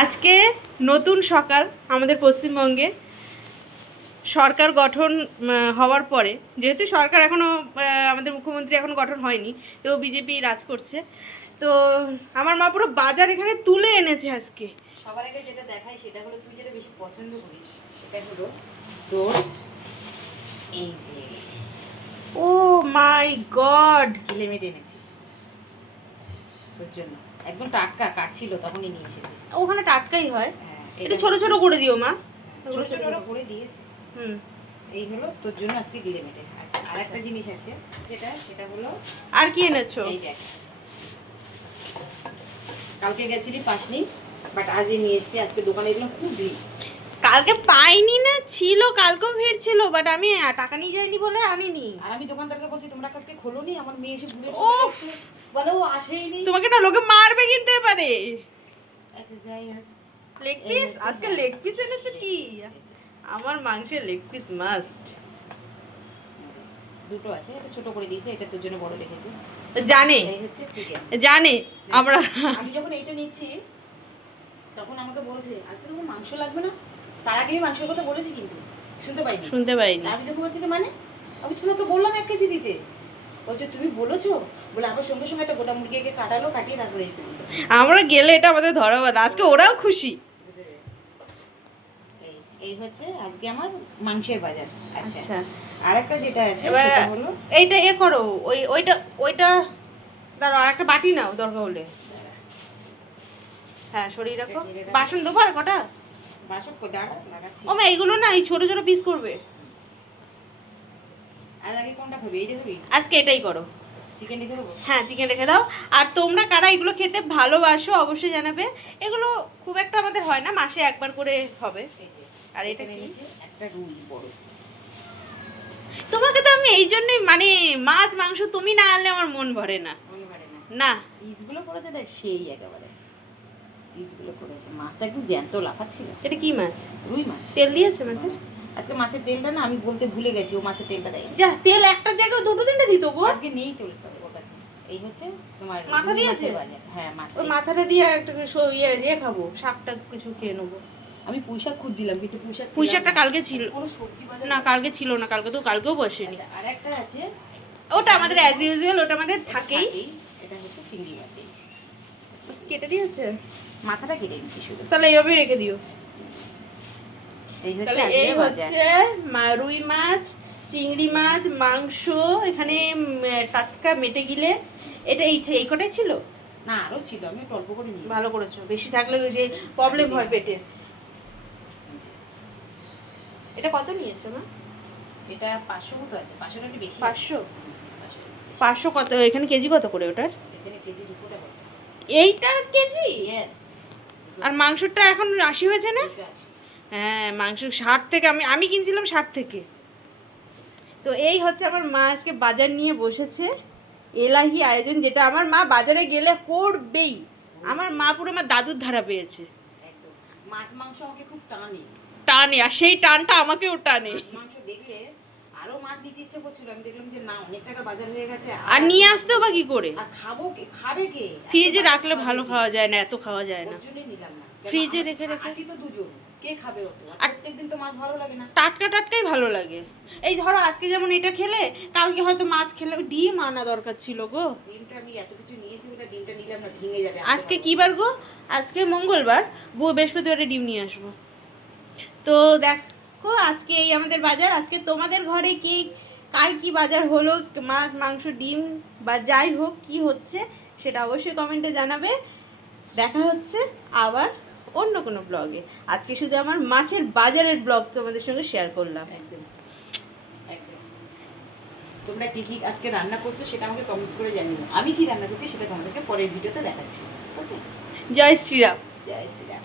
আজকে নতুন সকাল আমাদের পশ্চিমবঙ্গে সরকার গঠন হওয়ার পরে, যেহেতু সরকার এখনও আমাদের মুখ্যমন্ত্রী এখনও গঠন হয়নি, তো বিজেপি রাজ করছে। তো আমার মা পুরো বাজার এখানে তুলে এনেছে আজকে। সবার আগে যেটা দেখাই সেটা হলো তুই যেটা বেশি পছন্দ করিস, সেটা হলো তোর এই যে ও মাই গড, কিলেমেট এনেছি তোর জন্য। একদম টাটকা কাটছিল তখনই নিয়ে এসেছি। ওখানে টাটকাই হয়। হ্যাঁ, এটা ছোট ছোট করে দিও মা। ছোট ছোট করে দিয়েছি। হুম, এই হলো তোর জন্য আজকে গিলেমেটে। আচ্ছা, আর একটা জিনিস আছে সেটা হলো আর কি এনেছো? এই দেখ, কালকে গেছিলি পাসনি, বাট আজই নিয়ে এসেছি। আজকে দোকানে এগুলো খুব ভিড়। কালকে পাইনি না, ছিল কালকেও ভিড় ছিল, বাট আমি টাকা নিয়ে যাইনি বলে আনিনি। আর আমি দোকানদারকে বলছি তোমরা কালকে খোলোনি, আমার মেয়ে এসে ঘুরে উফ, চলে গেছে, বলে ও আসেইনি। তোমাকে না লোকে মারবে কিন্তু এবারে। আচ্ছা যাই হোক, লেগ পিস আজকে লেগ পিস এনেছো কি? আমার মাংসের লেগ পিস মাস্ট। দুটো আছে, এটা ছোট করে দিয়েছে, এটা তোর জন্য বড় রেখেছি। জানে এই হচ্ছে চিকেন। জানে আমরা। আমি যখন এইটা নিচ্ছি তখন আমাকে বলছে আজকে তোমার মাংস লাগবে না। তার আগে আমি মাংসের কথা বলেছি কিন্তু শুনতে পাইনি। আমি তখন বলছি মানে আমি তোমাকে বললাম 1 কেজি দিতে, বলছে তুমি বলেছো বলে আবার সঙ্গে সঙ্গে একটা গোটা মুরগিকে কাটালো, কাটিয়ে তারপরে এই দিল। আমরা গেলে এটা আমাদের ধরাবাদ। আজকে ওরাও খুশি। এই হচ্ছে আজকে আমার মাংসের বাজার। আচ্ছা, আচ্ছা, আরেকটা যেটা আছে সেটা হলো এইটা করো, ওইটা দাঁড়াও, একটা বাটি নাও দরকার হলে। হ্যাঁ সরিয়ে রাখো। বাসন দেবো আর কটা? বাসন দাঁড়া লাগাচ্ছি। ও মা এইগুলো না এই ছোট ছোট পিস করবে। আর আগে কোনটা খাবি? এইটা খাবি? আজকে এটাই করো। চিকেন রেখে দেবো? হ্যাঁ চিকেন রেখে দাও। আর তোমরা কারা এগুলো খেতে ভালোবাসো অবশ্যই জানাবে। এগুলো খুব একটা আমাদের হয় না, মাসে একবার করে হবে। আর এটা নিচে একটা রুই বড়। তোমাকে তো আমি এই জন্যই মানে মাছ মাংস তুমি না আনলে আমার মন ভরে না। মনে পারে না না, পিসগুলো করেছে দেখ, সেই একেবারে পিসগুলো করেছে। মাছটা একটু জ্যান্ত লাফাচ্ছিল। এটা কি মাছ? রুই মাছ। তেল দিয়েছে মাছে? আজকে মাছের তেলটা না আমি বলতে ভুলে গেছি, ও মাছের তেলটা দেয়। যা, তেল একটা জায়গায় দুটো তিনটে দিত গো। আজকে নেই তেলটা ওর কাছে। এই হচ্ছে তোমার মাথা দিয়েছে বাজার। হ্যাঁ মাথা। ওই মাথাটা দিয়ে একটা ইয়ে খাবো, শাকটা কিছু খেয়ে নেবো। আমি পুঁইশাক খুঁজছিলাম কিন্তু পুঁইশাকটা কালকে ছিল কোনো সবজি বাজার না, কালকে ছিল না, কালকেও বসেনি। আচ্ছা, আর একটা আছে ওটা আমাদের অ্যাজ ইউজুয়াল, ওটা আমাদের থাকেই। এটা হচ্ছে চিংড়ি মাছ। আচ্ছা, কেটে দিয়েছে, মাথাটা কেটে দিচ্ছি শুধু। তাহলে এইভাবেই রেখে দিও। এই হচ্ছে তাহলে এই আজকে বাজার। হচ্ছে রুই মাছ, চিংড়ি মাছ, মাংস এখানে টাটকা মেটে গিলে। এটা এই কটাই ছিল না, আরো ছিল, আমি একটু অল্প করে নিয়েছি। ভালো করেছো, বেশি থাকলে ওই যে প্রবলেম হয় পেটে। এটা কত নিয়েছো না? এটা 500 মতো আছে। 500 টাকা বেশি। 500 500 কত? এখানে কেজি কত করে ওটার? এখানে কেজি 200 টাকা। এইটার কেজি? ইয়েস। আর মাংসটা এখন 80 হয়েছে না? 280। হ্যাঁ মাংস 60 থেকে, আমি কিনছিলাম 60 থেকে। তো এই হচ্ছে আমার মা আজকে বাজার নিয়ে বসেছে। এলাহি আয়োজন, যেটা আমার মা বাজারে গেলে করবেই। আমার মা পুরো আমার দাদুর ধারা পেয়েছে। একদম। মাছ মাংস আমাকে খুব টানে, আর সেই টানটা আমাকেও টানে। মাংস দেখলে আরো মাছ দিতে ইচ্ছে করছিল। আমি দেখলাম যে না, অনেক টাকা বাজার হয়ে গেছে, আর নিয়ে আসতেও বা কি করে? আর খাবে কে? ফ্রিজে রাখলে ভালো খাওয়া যায় না, এত খাওয়া যায় না। ওর জন্যই নিলাম না। ফ্রিজে রেখে আছি তো দুজন, কে খাবে অত? আর প্রত্যেকদিন তো মাছ ভালো লাগে না। টাটকাই ভালো লাগে। এই ধরো আজকে যেমন এটা খেলে, কালকে হয়তো মাছ খেলে। ডিম আনা দরকার ছিল গো। ডিমটা আমি এত কিছু নিয়েছি, ওটা ডিমটা নিলাম না, ভেঙে যাবে। আজকে কি বার গো? আজকে মঙ্গলবার, বৃহস্পতিবারে ডিম নিয়ে আসবো। তো দেখো আজকে এই আমাদের বাজার। আজকে তোমাদের ঘরে কি কার কি বাজার হলো, মাছ মাংস ডিম বা যাই হোক কি হচ্ছে সেটা অবশ্যই কমেন্টে জানাবে। দেখা হচ্ছে আবার অন্য কোনো ব্লগে। আজকে শুধু আমার মাছের বাজারের ব্লগ তোমাদের সঙ্গে শেয়ার করলাম। একদম। তোমরা কি কি আজকে রান্না করছো সেটা আমাকে কমেন্টস করে জানিও। আমি কি রান্না করছি সেটা তোমাদেরকে পরের ভিডিওতে দেখাচ্ছি। ওকে, জয় শ্রীরাম। জয় শ্রীরাম।